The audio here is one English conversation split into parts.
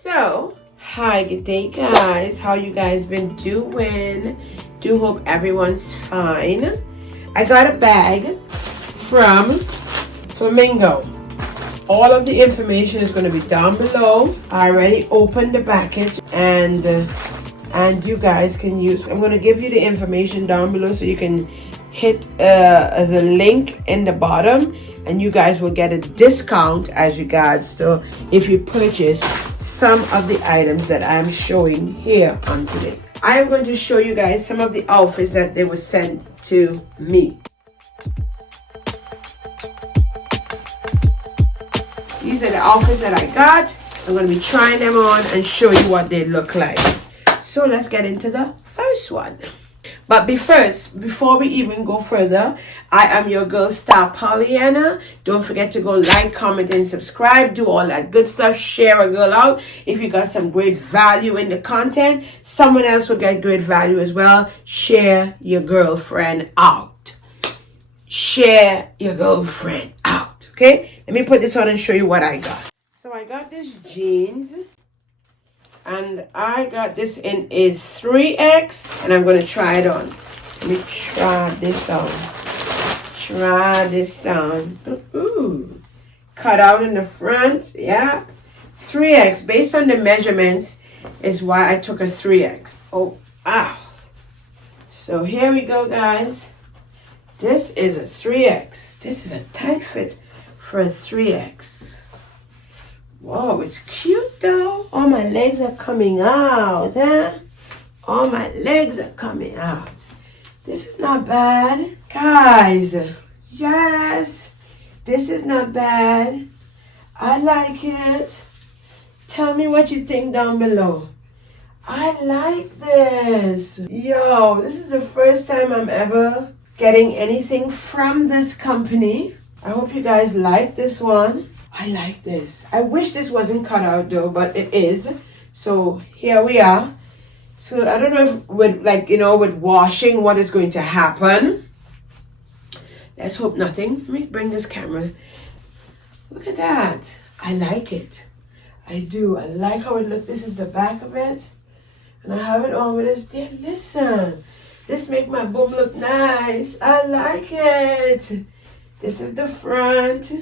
So, hi, good day guys. How you guys been doing? Do hope everyone's fine. I got a bag from Flamingo. All of the information is going to be down below. I already opened the package and you guys can use. I'm going to give you the information down below so you can hit the link in the bottom and you guys will get a discount as regards so if you purchase some of the items that I'm showing here on today. I am going to show you guys some of the outfits that they were sent to me. These are the outfits that I got. I'm going to be trying them on and show you what they look like. So let's get into the first one. But before we even go further, I am your girl star Pollyanna. Don't forget to go like, comment, and subscribe. Do all that good stuff. Share a girl out. If you got some great value in the content, someone else will get great value as well. Share your girlfriend out. Share your girlfriend out. Okay? Let me put this on and show you what I got. So I got this jeans. And I got this in a 3X. And I'm going to try it on. Let me try this on. Try this on. Ooh. Cut out in the front. Yeah. 3X. Based on the measurements is why I took a 3X. Oh, wow. So here we go, guys. This is a 3X. This is a tight fit for a 3X. Whoa, it's cute though. All my legs are coming out, huh? All my legs are coming out. This is not bad. Guys, yes, this is not bad. I like it. Tell me what you think down below. I like this. Yo, this is the first time I'm ever getting anything from this company. I hope you guys like this one. I like this. I wish this wasn't cut out though, but it is. So here we are. So I don't know if with with washing what is going to happen. Let's hope nothing. Let me bring this camera. Look at that. I like it. I do. I like how it looks. This is the back of it. And I have it on with this. Damn, listen. This make my boob look nice. I like it. This is the front.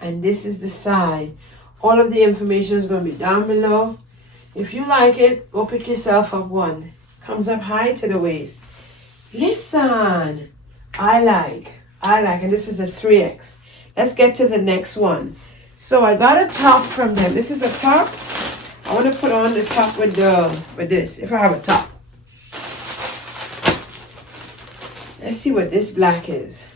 And this is the side. All of the information is going to be down below. If you like it, go pick yourself up one. Comes up high to the waist. Listen. I like. And this is a 3X. Let's get to the next one. So I got a top from them. This is a top. I want to put on the top with this. If I have a top. Let's see what this black is.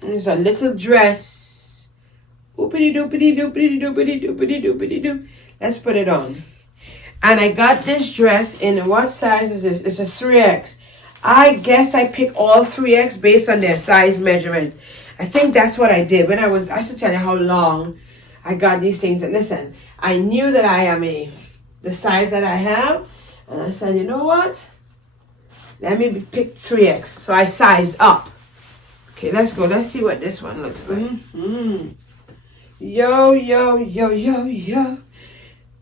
It's a little dress. Oopity doopity doopity doopity doopity doopity doop. Let's put it on. And I got this dress in what size is this? It's a 3X. I guess I picked all 3X based on their size measurements. I think that's what I did. I should tell you how long I got these things. And listen, I knew that I am the size that I have. And I said, you know what? Let me pick 3X. So I sized up. Okay, let's go. Let's see what this one looks like. Yo, yo, yo, yo, yo.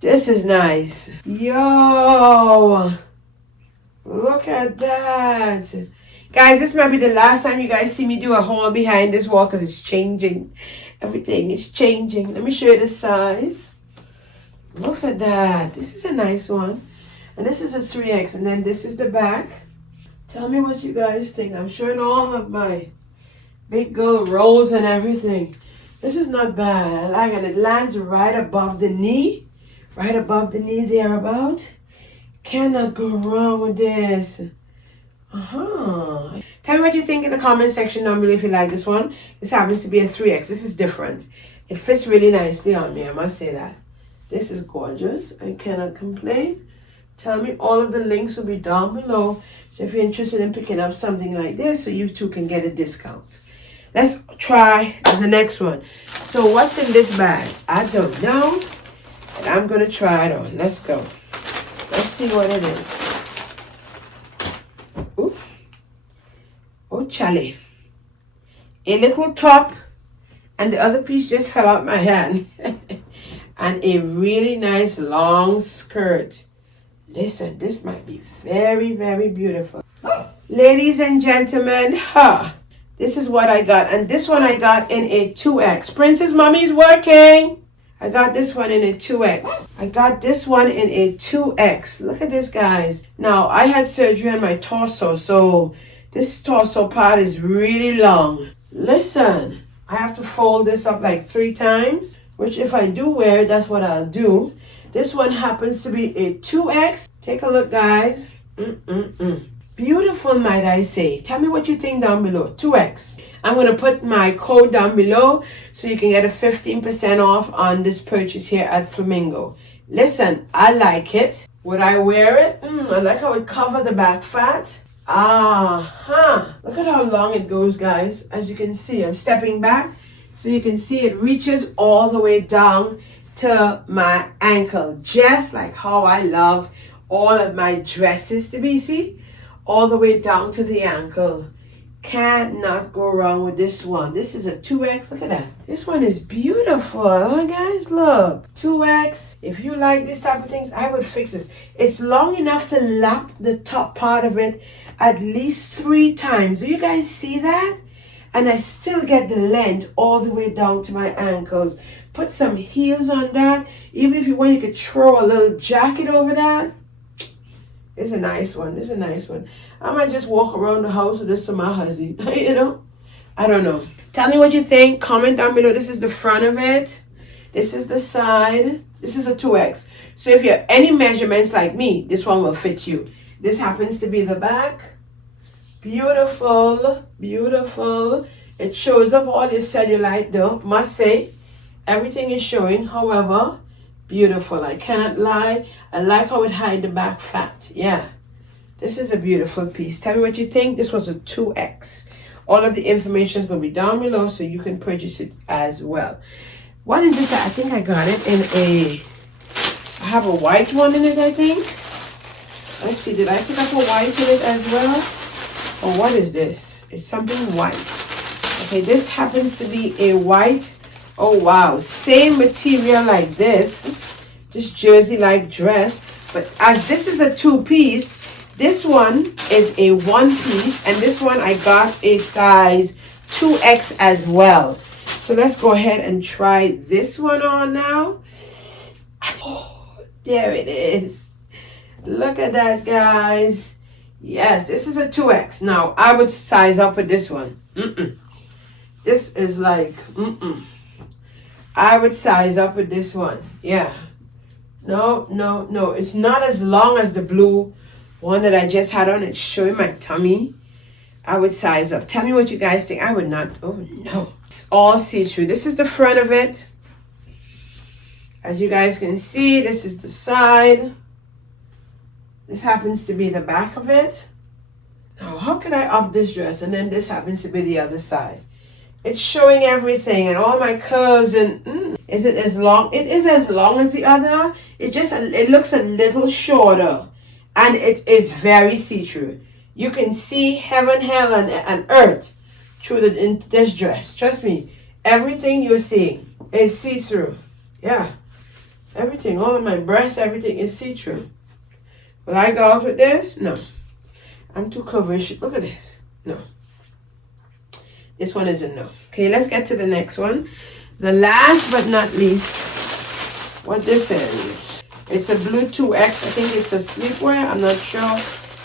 This is nice. Yo. Look at that. Guys, this might be the last time you guys see me do a haul behind this wall because it's changing. Everything is changing. Let me show you the size. Look at that. This is a nice one. And this is a 3X. And then this is the back. Tell me what you guys think. I'm showing all of my big girl rolls and everything. This is not bad. I like it. It lands right above the knee. Right above the knee thereabout. Cannot go wrong with this. Tell me what you think in the comment section down below if you like this one. This happens to be a 3X. This is different. It fits really nicely on me. I must say that. This is gorgeous. I cannot complain. Tell me, all of the links will be down below. So if you're interested in picking up something like this, so you too can get a discount. Let's try the next one. So what's in this bag? I don't know. And I'm going to try it on. Let's go. Let's see what it is. Ooh. Oh, Charlie. a little top, and the other piece just fell out my hand. And a really nice long skirt. Listen, this might be very, very beautiful. Ladies and gentlemen, this is what I got. And this one I got in a 2X. Princess Mommy's working. I got this one in a 2X. I got this one in a 2X. Look at this, guys. Now, I had surgery on my torso, so this torso part is really long. Listen, I have to fold this up like 3 times, which if I do wear it, that's what I'll do. This one happens to be a 2X. Take a look, guys. Beautiful, might I say. Tell me what you think down below. 2X. I'm going to put my code down below so you can get a 15% off on this purchase here at Flamingo. Listen, I like it. Would I wear it? I like how it covers the back fat. Look at how long it goes, guys. As you can see, I'm stepping back so you can see it reaches all the way down to my ankle, just like how I love all of my dresses to be, see, all the way down to the ankle. Cannot go wrong with this one. This is a 2X. Look at that. This one is beautiful, huh, guys? Look, 2X. If you like this type of things, I would fix this. It's long enough to lap the top part of it at least 3 times. Do you guys see that? And I still get the length all the way down to my ankles. Put some heels on that. Even if you want, you could throw a little jacket over that. It's a nice one. It's a nice one. I might just walk around the house with this to my husband. You know? I don't know. Tell me what you think. Comment down below. This is the front of it. This is the side. This is a 2X. So if you have any measurements like me, this one will fit you. This happens to be the back. Beautiful. Beautiful. It shows up all your cellulite though. Must say, everything is showing. However, beautiful. I cannot lie. I like how it hides the back fat. Yeah. This is a beautiful piece. Tell me what you think. This was a 2X. All of the information is going to be down below so you can purchase it as well. What is this? I think I got it in a... I have a white one in it, I think. Let's see. Did I pick up a white in it as well? Or what is this? It's something white. Okay, this happens to be a white. Oh, wow. Same material like this. This jersey-like dress. But as this is a 2-piece... This one is a 1-piece, and this one I got a size 2X as well. So let's go ahead and try this one on now. Oh, there it is. Look at that, guys. Yes, this is a 2X. Now, I would size up with this one. This is like, I would size up with this one. Yeah. No. It's not as long as the blue one that I just had on. It's showing my tummy. I would size up. Tell me what you guys think. I would not. Oh, no. It's all see-through. This is the front of it. As you guys can see, this is the side. This happens to be the back of it. Now, how can I up this dress? And then this happens to be the other side. It's showing everything and all my curves. And is it as long? It is as long as the other. It looks a little shorter. And it is very see-through. You can see heaven, hell, and earth through this dress. Trust me. Everything you're seeing is see-through. Yeah. Everything. All of my breasts, everything is see-through. Will I go out with this? No. I'm too covered. Look at this. No. This one is a no. Okay, let's get to the next one. The last but not least, what this is. It's a blue 2X. I think it's a sleepwear. I'm not sure.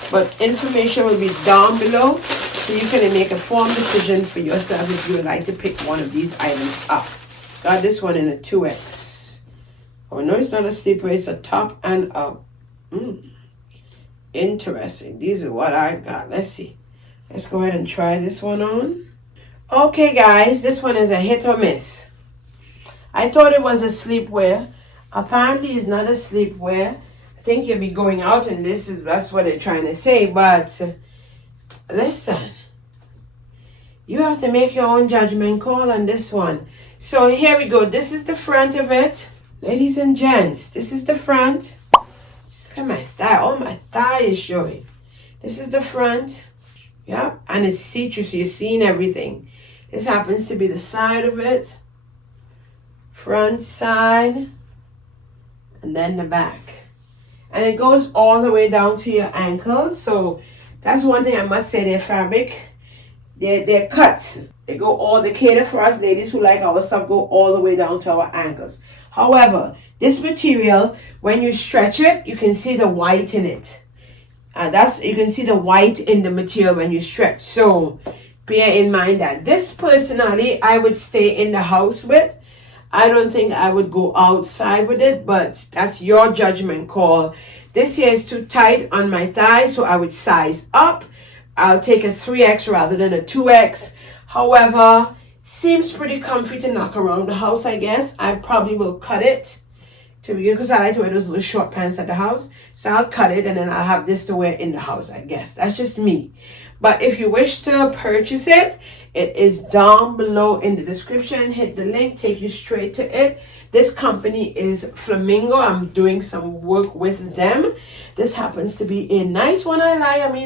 But information will be down below so you can make a informed decision for yourself if you would like to pick one of these items up. Got this one in a 2X. Oh, no, it's not a sleepwear. It's a top and up. Interesting. These are what I got. Let's see. Let's go ahead and try this one on. Okay, guys. This one is a hit or miss. I thought it was a sleepwear. Apparently, it's not a sleepwear. I think you'll be going out and that's what they're trying to say. But listen, you have to make your own judgment call on this one. So here we go. This is the front of it. Ladies and gents, this is the front. Look at my thigh. All my thigh is showing. This is the front. Yeah, and it's see-through, so you're seeing everything. This happens to be the side of it, front side, and then the back. And it goes all the way down to your ankles. So that's one thing I must say, their fabric, they're cuts. They go all, they cater for us ladies who like our stuff go all the way down to our ankles. However, this material, when you stretch it, you can see the white in it. You can see the white in the material when you stretch. So bear in mind that this personally, I would stay in the house with. I don't think I would go outside with it, but that's your judgment call. This here is too tight on my thigh, so I would size up. I'll take a 3X rather than a 2X. However, seems pretty comfy to knock around the house, I guess. I probably will cut it to begin because I like to wear those little short pants at the house. So I'll cut it and then I'll have this to wear in the house, I guess. That's just me. But if you wish to purchase it, it is down below in the description. Hit the link, take you straight to it. This company is Flamingo. I'm doing some work with them. This happens to be a nice one,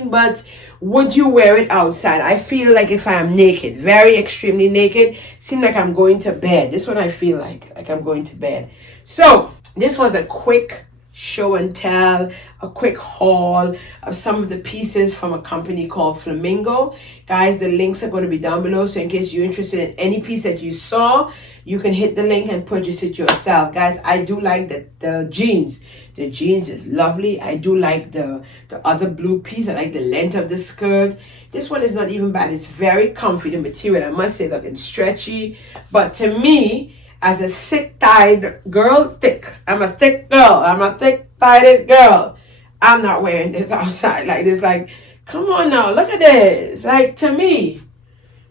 but would you wear it outside? I feel like if I am naked, very extremely naked, seem like I'm going to bed. This one I feel like I'm going to bed. So this was a quick show and tell, a quick haul of some of the pieces from a company called Flamingo. Guys, the links are going to be down below, so in case you're interested in any piece that you saw, you can hit the link and purchase it yourself. Guys, I do like the jeans. The jeans is lovely. I do like the other blue piece. I like the length of the skirt. This one is not even bad. It's very comfy, the material. I must say, look, it's stretchy. But to me, as a thick-thighed girl, I'm a thick girl. I'm a thick-thighed girl. I'm not wearing this outside like this. Like, come on now, look at this. Like, to me,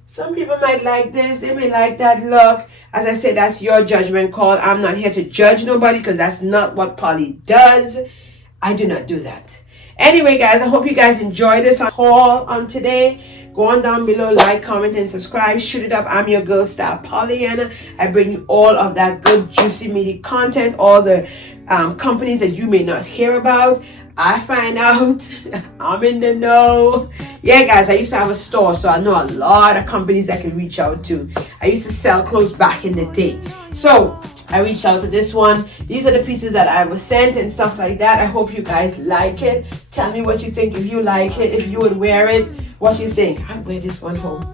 some people might like this. They may like that look. As I said, that's your judgment call. I'm not here to judge nobody because that's not what Polly does. I do not do that. Anyway, guys, I hope you guys enjoy this haul on today. Go on down below, like, comment, and subscribe. Shoot it up. I'm your girl star, Pollyanna. I bring you all of that good, juicy, meaty content, all the companies that you may not hear about. I find out. I'm in the know. Yeah, guys, I used to have a store, so I know a lot of companies I can reach out to. I used to sell clothes back in the day. So I reached out to this one. These are the pieces that I was sent and stuff like that. I hope you guys like it. Tell me what you think. If you like it, if you would wear it, what you think. I'd wear this one home.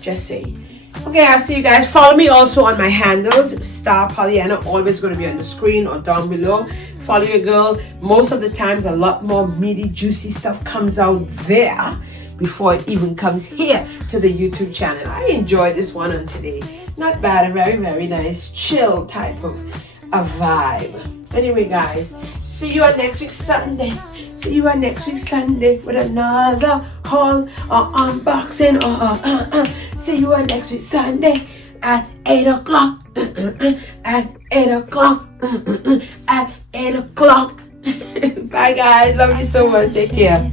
Just saying. Okay, I'll see you guys. Follow me also on my handles. Star Pollyanna, always going to be on the screen or down below. Follow your girl. Most of the times, a lot more meaty, juicy stuff comes out there before it even comes here to the YouTube channel. I enjoyed this one on today. Not bad. A very, very nice, chill type of a vibe. Anyway, guys, see you on next week Sunday. See you on next week Sunday with another haul or unboxing. See you on next week Sunday at 8 o'clock. At 8 o'clock. At 8 o'clock. Bye, guys. Love you so much. Take care.